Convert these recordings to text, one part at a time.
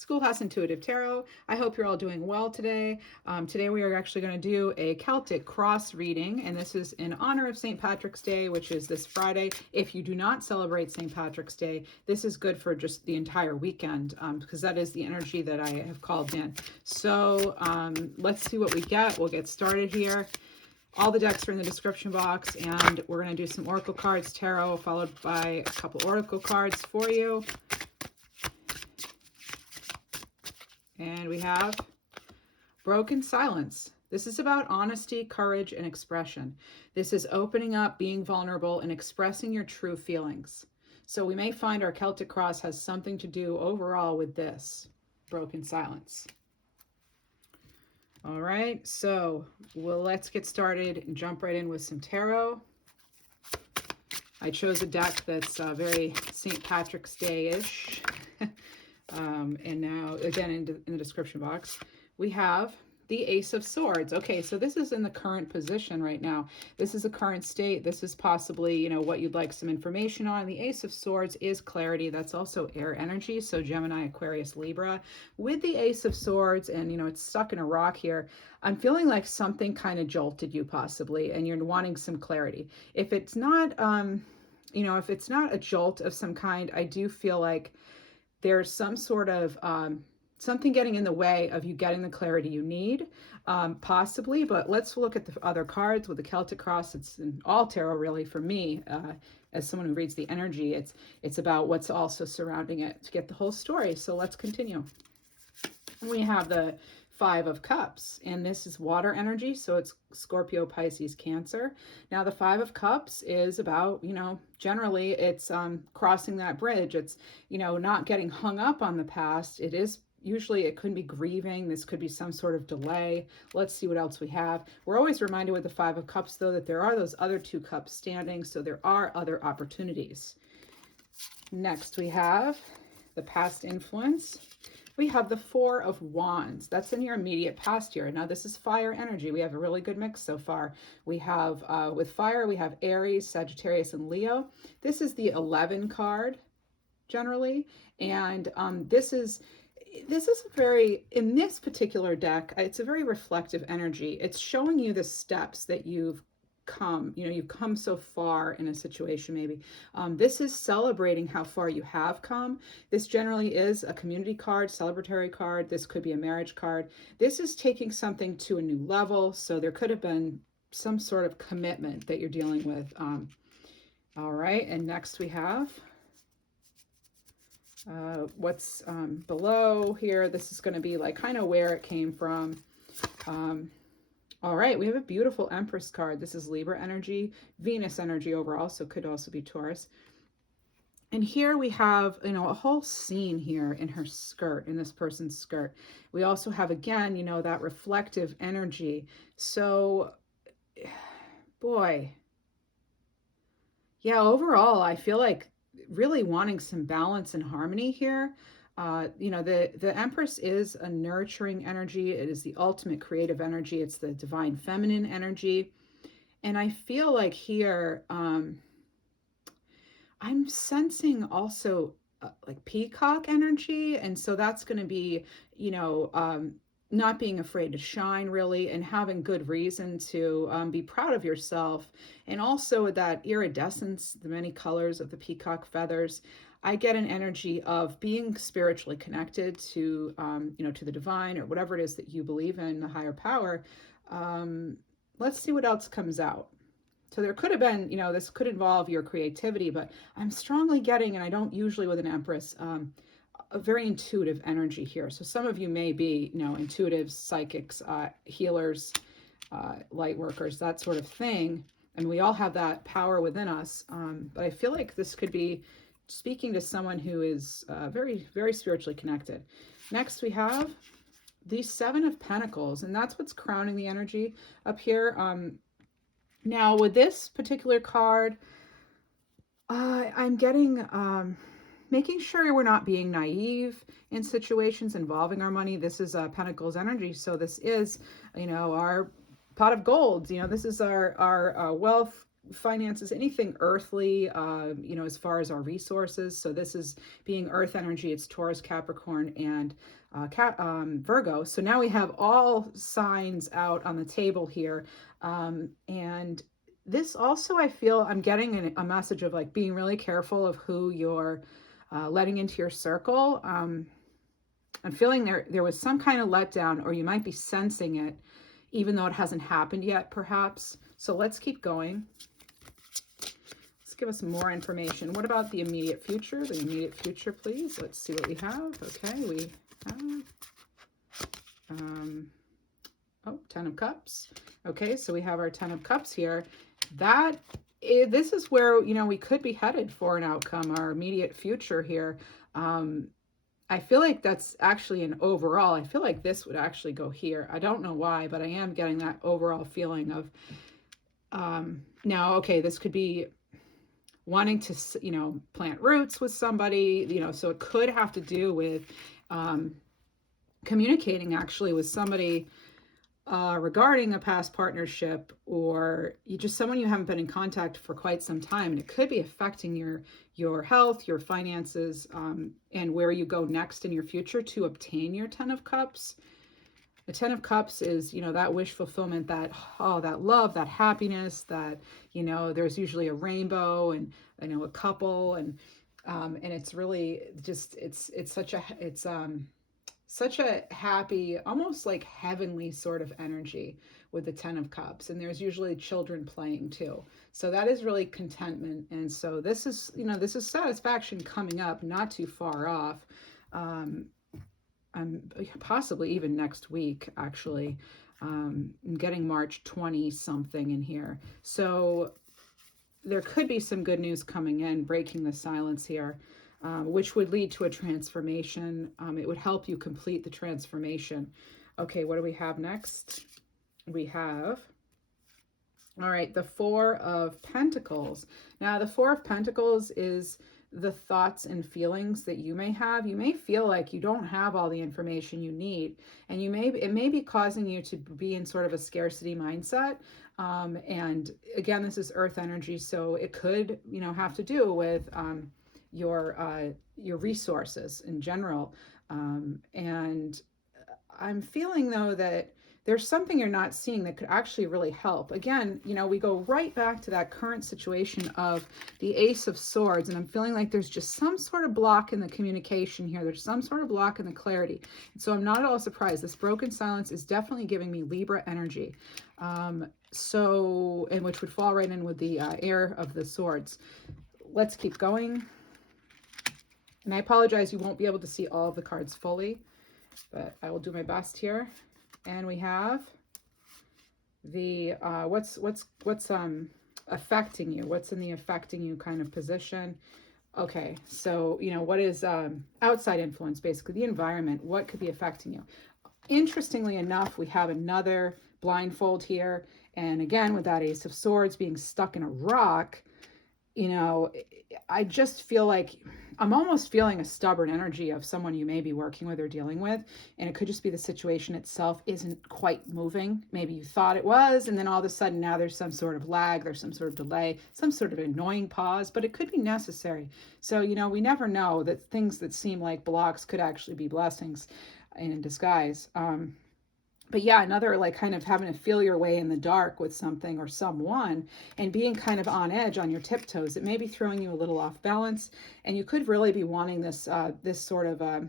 Schoolhouse Intuitive Tarot. I hope you're all doing well today. Today we are actually going to do a Celtic cross reading, and this is in honor of St. Patrick's Day, which is this Friday. If you do not celebrate St. Patrick's Day, this is good for just the entire weekend, because that is the energy that I have called in. So let's see what we get. We'll get started here. All the decks are in the description box, and we're going to do some Oracle cards, tarot, followed by a couple Oracle cards for you. And we have Broken Silence. This is about honesty, courage, and expression. This is opening up, being vulnerable, and expressing your true feelings. So we may find our Celtic cross has something to do overall with this, Broken Silence. All right, so let's get started and jump right in with some tarot. I chose a deck that's very St. Patrick's Day-ish. And now, again, in the description box, we have the Ace of Swords. Okay, so this is in the current position right now. This is a current state. This is possibly, you know, what you'd like some information on. The Ace of Swords is clarity. That's also air energy, so Gemini, Aquarius, Libra. With the Ace of Swords, and, you know, it's stuck in a rock here, I'm feeling like something kind of jolted you possibly, and you're wanting some clarity. If it's not, you know, if it's not a jolt of some kind, I do feel like there's some sort of something getting in the way of you getting the clarity you need, possibly. But let's look at the other cards with the Celtic cross. It's in all tarot, really, for me, as someone who reads the energy. It's about what's also surrounding it to get the whole story. So let's continue. We have the Five of Cups, and this is water energy, so it's Scorpio, Pisces, Cancer. Now the Five of Cups is about, you know, generally it's crossing that bridge. It's, you know, not getting hung up on the past. It is usually, it could be grieving. This could be some sort of delay. Let's see what else we have. We're always reminded with the Five of Cups, though, that there are those other two cups standing, so there are other opportunities. Next, we have the past influence. We have the Four of Wands. That's in your immediate past here. Now, this is fire energy. We have a really good mix so far. We have, with fire, we have Aries, Sagittarius, and Leo. This is the 11 card, generally. And this is a very, in this particular deck, it's a very reflective energy. It's showing you the steps that you've come, you know, you've come so far in a situation, maybe. This is celebrating how far you have come. This generally is a community card, celebratory card. This could be a marriage card. This is taking something to a new level. So there could have been some sort of commitment that you're dealing with. All right. And next we have what's below here. This is going to be like kind of where it came from. All right, we have a beautiful Empress card. This is Libra energy, Venus energy overall, so could also be Taurus. And here we have, you know, a whole scene here in her skirt, in this person's skirt. We also have, again, you know, that reflective energy. So, boy, yeah, overall, I feel like really wanting some balance and harmony here. You know, the Empress is a nurturing energy. It is the ultimate creative energy. It's the divine feminine energy. And I feel like here, I'm sensing also like peacock energy. And so that's going to be, you know, not being afraid to shine, really, and having good reason to be proud of yourself. And also that iridescence, the many colors of the peacock feathers. I get an energy of being spiritually connected to, you know, to the divine or whatever it is that you believe in, the higher power. Let's see what else comes out. So there could have been, you know, this could involve your creativity, but I'm strongly getting, and I don't usually with an Empress, a very intuitive energy here. So some of you may be, you know, intuitives, psychics, healers, light workers, that sort of thing. And we all have that power within us. But I feel like this could be speaking to someone who is very, very spiritually connected. Next, we have the Seven of Pentacles, and that's what's crowning the energy up here. Now, with this particular card, I'm getting making sure we're not being naive in situations involving our money. This is Pentacles energy, so this is, you know, our pot of gold. You know, this is our wealth finances, anything earthly, you know, as far as our resources. So this is being earth energy. It's Taurus, Capricorn, and Virgo. So now we have all signs out on the table here. And this also, I feel I'm getting a message of like being really careful of who you're letting into your circle. I'm feeling there was some kind of letdown, or you might be sensing it, even though it hasn't happened yet, perhaps. So let's keep going. Let's give us more information. What about the immediate future? The immediate future, please. Let's see what we have. Okay, we have, oh, 10 of Cups. Okay, so we have our 10 of Cups here. This is where, you know, we could be headed for an outcome, our immediate future here. I feel like that's actually an overall. I feel like this would actually go here. I don't know why, but I am getting that overall feeling of, now, okay, this could be wanting to, you know, plant roots with somebody, you know, so it could have to do with communicating actually with somebody regarding a past partnership, or you just someone you haven't been in contact for quite some time, and it could be affecting your health, your finances, and where you go next in your future to obtain your 10 of Cups. The 10 of Cups is, you know, that wish fulfillment, that, oh, that love, that happiness, that, you know, there's usually a rainbow and, you know, a couple, and it's really just, it's such a happy, almost like heavenly sort of energy with the 10 of Cups. And there's usually children playing too. So that is really contentment. And so this is, you know, this is satisfaction coming up, not too far off. I'm possibly even next week, actually. I'm getting March 20 something in here. So there could be some good news coming in, breaking the silence here. Which would lead to a transformation. It would help you complete the transformation. Okay, what do we have next? We have, all right, the Four of Pentacles. Now, the Four of Pentacles is the thoughts and feelings that you may have. You may feel like you don't have all the information you need, and it may be causing you to be in sort of a scarcity mindset. And again, this is earth energy, so it could, you know, have to do with your resources in general. And I'm feeling though that there's something you're not seeing that could actually really help. Again, you know, we go right back to that current situation of the Ace of Swords, and I'm feeling like there's just some sort of block in the communication here. There's some sort of block in the clarity. And so I'm not at all surprised. This broken silence is definitely giving me Libra energy. So, and which would fall right in with the Air of the Swords. Let's keep going. And I apologize, you won't be able to see all of the cards fully, but I will do my best here. And we have the what's affecting you? What's in the affecting you kind of position? Okay, so, you know, what is outside influence, basically the environment, what could be affecting you? Interestingly enough, we have another blindfold here. And again, with that Ace of Swords being stuck in a rock, you know, I just feel like I'm almost feeling a stubborn energy of someone you may be working with or dealing with. And it could just be the situation itself isn't quite moving. Maybe you thought it was, and then all of a sudden now there's some sort of lag, there's some sort of delay, some sort of annoying pause, but it could be necessary. So, you know, we never know that things that seem like blocks could actually be blessings in disguise. But yeah, another like kind of having to feel your way in the dark with something or someone and being kind of on edge on your tiptoes. It may be throwing you a little off balance, and you could really be wanting this this sort of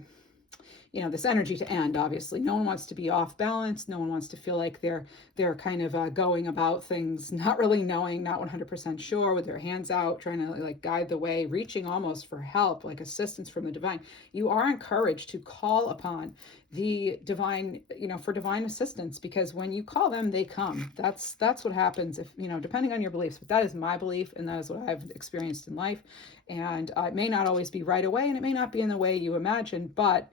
you know, this energy to end. Obviously no one wants to be off balance. No one wants to feel like they're kind of going about things not really knowing, not 100% sure, with their hands out trying to like guide the way, reaching almost for help, like assistance from the divine. You are encouraged to call upon the divine, you know, for divine assistance, because when you call them, they come. That's what happens, if, you know, depending on your beliefs. But that is my belief, and that is what I've experienced in life. And it may not always be right away, and it may not be in the way you imagine, but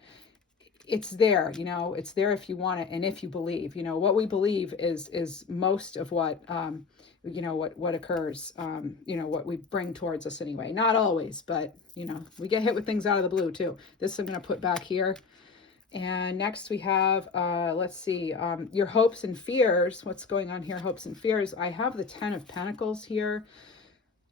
it's there, you know, it's there if you want it and if you believe. You know, what we believe is most of what you know, what occurs, you know, what we bring towards us anyway. Not always, but you know, we get hit with things out of the blue too. This I'm going to put back here. And next we have, let's see, your hopes and fears. What's going on here? Hopes and fears. I have the 10 of Pentacles here.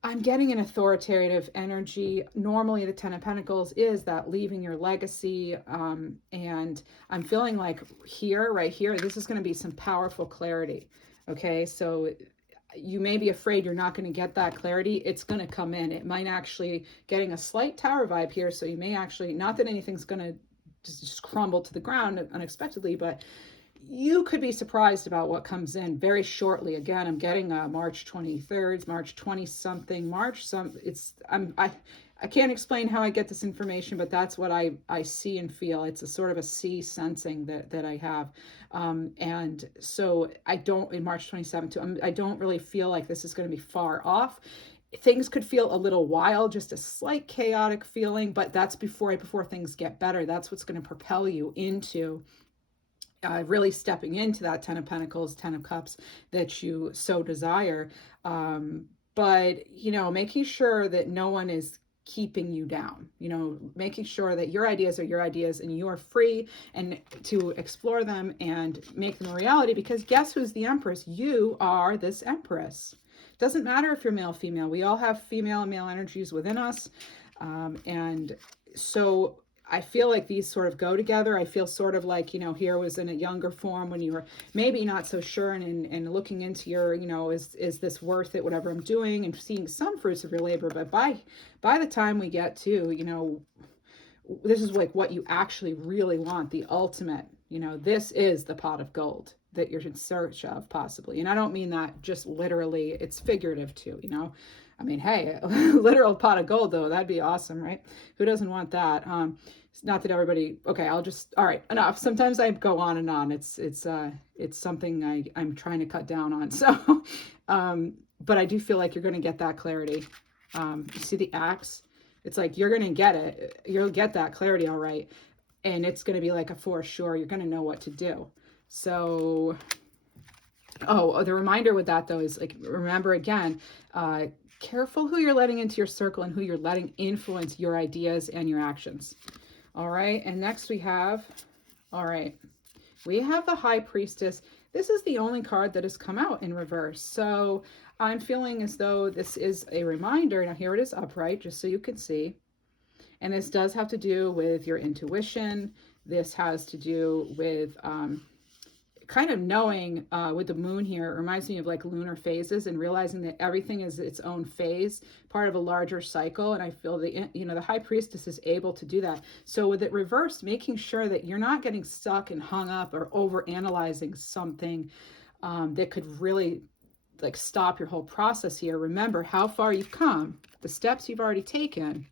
I'm getting an authoritative energy. Normally the 10 of Pentacles is that leaving your legacy. And I'm feeling like here, right here, this is going to be some powerful clarity. Okay, so you may be afraid you're not going to get that clarity. It's going to come in. It might actually, getting a slight tower vibe here. So you may actually, not that anything's going to just crumble to the ground unexpectedly, but you could be surprised about what comes in very shortly. Again, I'm getting March 23rd, March 20 something, I can't explain how I get this information, but that's what I see and feel. It's a sort of a see sensing that I have. And so in March 27th, too, I don't really feel like this is going to be far off. Things could feel a little wild, just a slight chaotic feeling, but that's before things get better. That's what's going to propel you into really stepping into that 10 of Pentacles, 10 of Cups that you so desire. But, making sure that no one is keeping you down, making sure that your ideas are your ideas and you are free and to explore them and make them a reality, because guess who's the Empress? You are this Empress. Doesn't matter if you're male, female. We all have female and male energies within us. And so I feel like these sort of go together. I feel sort of like, here was in a younger form when you were maybe not so sure and looking into your, is this worth it, whatever I'm doing, and seeing some fruits of your labor. But by the time we get to, this is like what you actually really want, the ultimate, this is the pot of gold that you're in search of, possibly. And I don't mean that just literally, it's figurative too, I mean, hey, literal pot of gold though, that'd be awesome, right? Who doesn't want that? It's not that everybody, okay, all right, enough. Sometimes I go on and on. It's something I'm trying to cut down on. So, but I do feel like you're going to get that clarity. You see the axe? It's like, you're going to get it. You'll get that clarity. All right. And it's going to be like a for sure. You're going to know what to do. So, the reminder with that though is like, remember again, careful who you're letting into your circle and who you're letting influence your ideas and your actions. All right. And next we have the High Priestess. This is the only card that has come out in reverse. So I'm feeling as though this is a reminder. Now here it is upright, just so you can see. And this does have to do with your intuition. This has to do with kind of knowing with the moon here. It reminds me of like lunar phases and realizing that everything is its own phase, part of a larger cycle. And I feel that, the High Priestess is able to do that. So with it reversed, making sure that you're not getting stuck and hung up or over analyzing something that could really like stop your whole process here. Remember how far you've come, the steps you've already taken.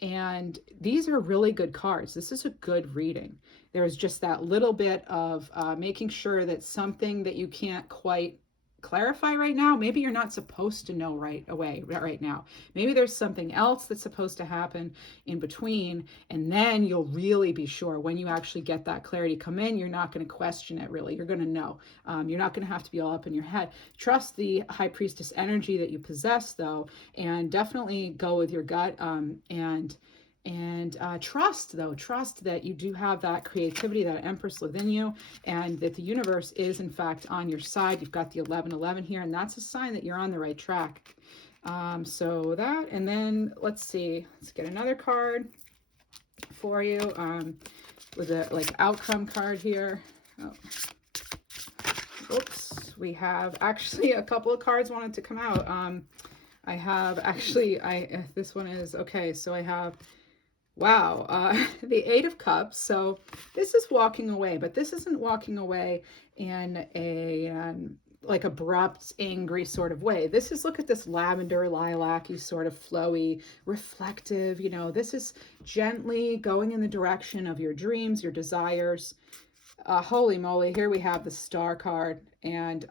And these are really good cards. This is a good reading. There's just that little bit of making sure that something that you can't quite clarify right now, maybe you're not supposed to know right now. Maybe there's something else that's supposed to happen in between, and then you'll really be sure when you actually get that clarity come in. You're not going to question it, really. You're going to know. You're not going to have to be all up in your head. Trust the High Priestess energy that you possess, though, and definitely go with your gut and trust that you do have that creativity, that Empress within you, and that the universe is in fact on your side. You've got the 1111 here, and that's a sign that you're on the right track. So that, and then let's get another card for you with a like outcome card here. Oops, we have actually a couple of cards wanted to come out. I have actually, this one is okay. So I have, wow, the 8 of Cups. So this is walking away, but this isn't walking away in a like abrupt, angry sort of way. This is, look at this lavender, lilac-y sort of flowy, reflective. This is gently going in the direction of your dreams, your desires. Holy moly, here we have the Star card, and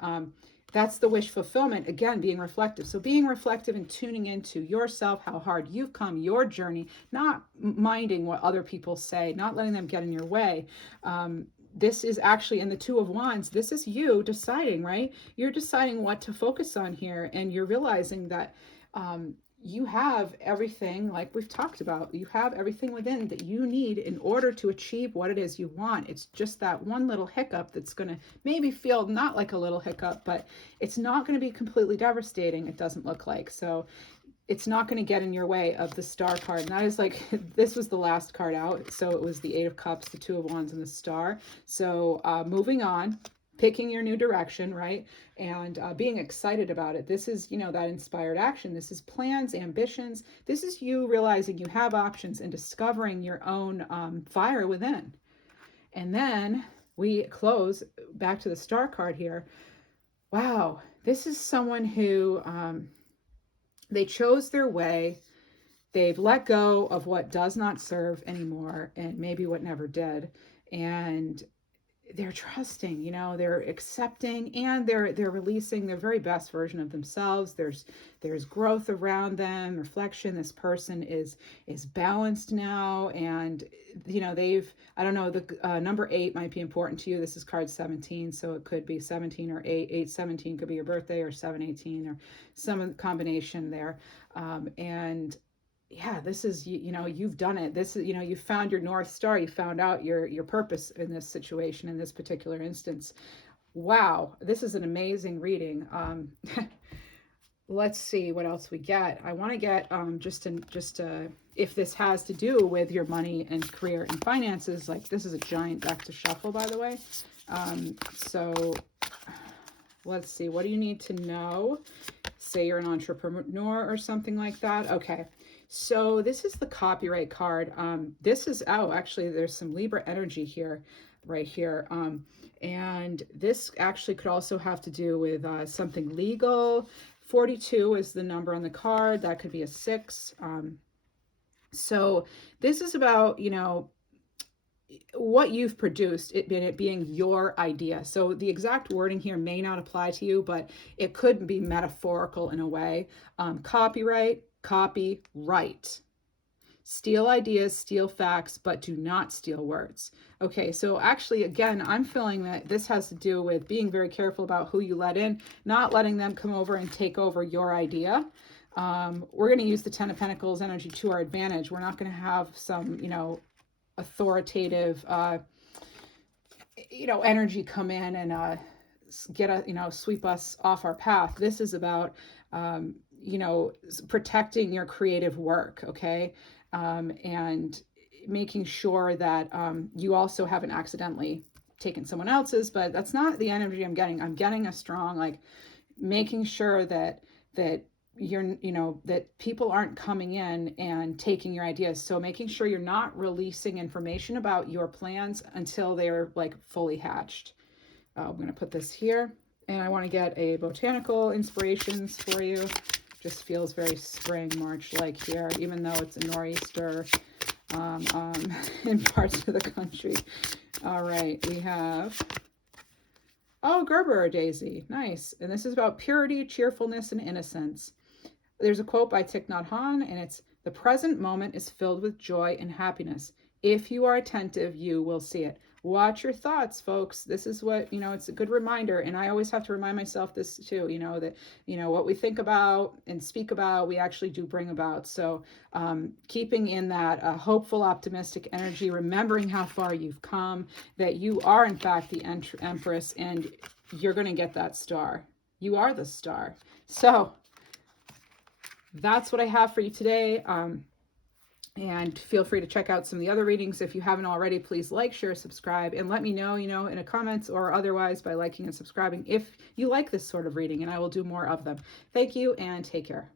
that's the wish fulfillment, again, being reflective. So being reflective and tuning into yourself, how hard you've come, your journey, not minding what other people say, not letting them get in your way. This is actually in the 2 of Wands. This is you deciding, right? You're deciding what to focus on here, and you're realizing that you have everything, like we've talked about, you have everything within that you need in order to achieve what it is you want. It's just that one little hiccup that's going to maybe feel not like a little hiccup, but it's not going to be completely devastating, it doesn't look like. So it's not going to get in your way of the Star card. And that is like, this was the last card out. So it was the Eight of Cups, the Two of Wands, and the Star. So moving on, picking your new direction, right? And being excited about it. This is, you know, that inspired action. This is plans, ambitions. This is you realizing you have options and discovering your own fire within. And then we close back to the Star card here. Wow, this is someone who they chose their way. They've let go of what does not serve anymore and maybe what never did. And they're trusting, you know, they're accepting, and they're releasing their very best version of themselves. There's growth around them, reflection. This person is balanced now, and you know, I don't know, the number 8 might be important to you. This is card 17, so it could be 17 or 817 could be your birthday, or 718, or some combination there. And yeah, this is, you know, you've done it. This is, you know, you found your North Star. You found out your purpose in this situation, in this particular instance. Wow, this is an amazing reading. Let's see what else we get. I want to get if this has to do with your money and career and finances. Like, this is a giant deck to shuffle, by the way. So let's see. What do you need to know? Say you're an entrepreneur or something like that. Okay. So this is the copyright card. This is, oh, actually there's some Libra energy here, right here. And this actually could also have to do with something legal. 42 is the number on the card. That could be a 6. So this is about, you know, what you've produced, it being your idea. So the exact wording here may not apply to you, but it could be metaphorical in a way. Copyright, copyright. Steal ideas, steal facts, but do not steal words. Okay, so actually, again, I'm feeling that this has to do with being very careful about who you let in, not letting them come over and take over your idea. We're going to use the Ten of Pentacles energy to our advantage. We're not going to have some, you know, authoritative, you know, energy come in and sweep us off our path. This is about, you know, protecting your creative work, okay? And making sure that you also haven't accidentally taken someone else's, but that's not the energy I'm getting. I'm getting a strong, like, making sure that you're, you know, that people aren't coming in and taking your ideas. So making sure you're not releasing information about your plans until they're like fully hatched. I'm going to put this here, and I want to get a botanical inspirations for you. Just feels very spring, March-like here, even though it's a nor'easter in parts of the country. All right, we have, oh, Gerber daisy, nice. And this is about purity, cheerfulness, and innocence. There's a quote by Thich Nhat Hanh, and it's, "The present moment is filled with joy and happiness. If you are attentive, you will see it." Watch your thoughts, folks. This is what, you know, it's a good reminder. And I always have to remind myself this too, you know, that, you know, what we think about and speak about, we actually do bring about. So keeping in that hopeful, optimistic energy, remembering how far you've come, that you are, in fact, the Empress, and you're going to get that star. You are the star. So that's what I have for you today. And feel free to check out some of the other readings. If you haven't already, please like, share, subscribe, and let me know, you know, in the comments or otherwise by liking and subscribing if you like this sort of reading, and I will do more of them. Thank you, and take care.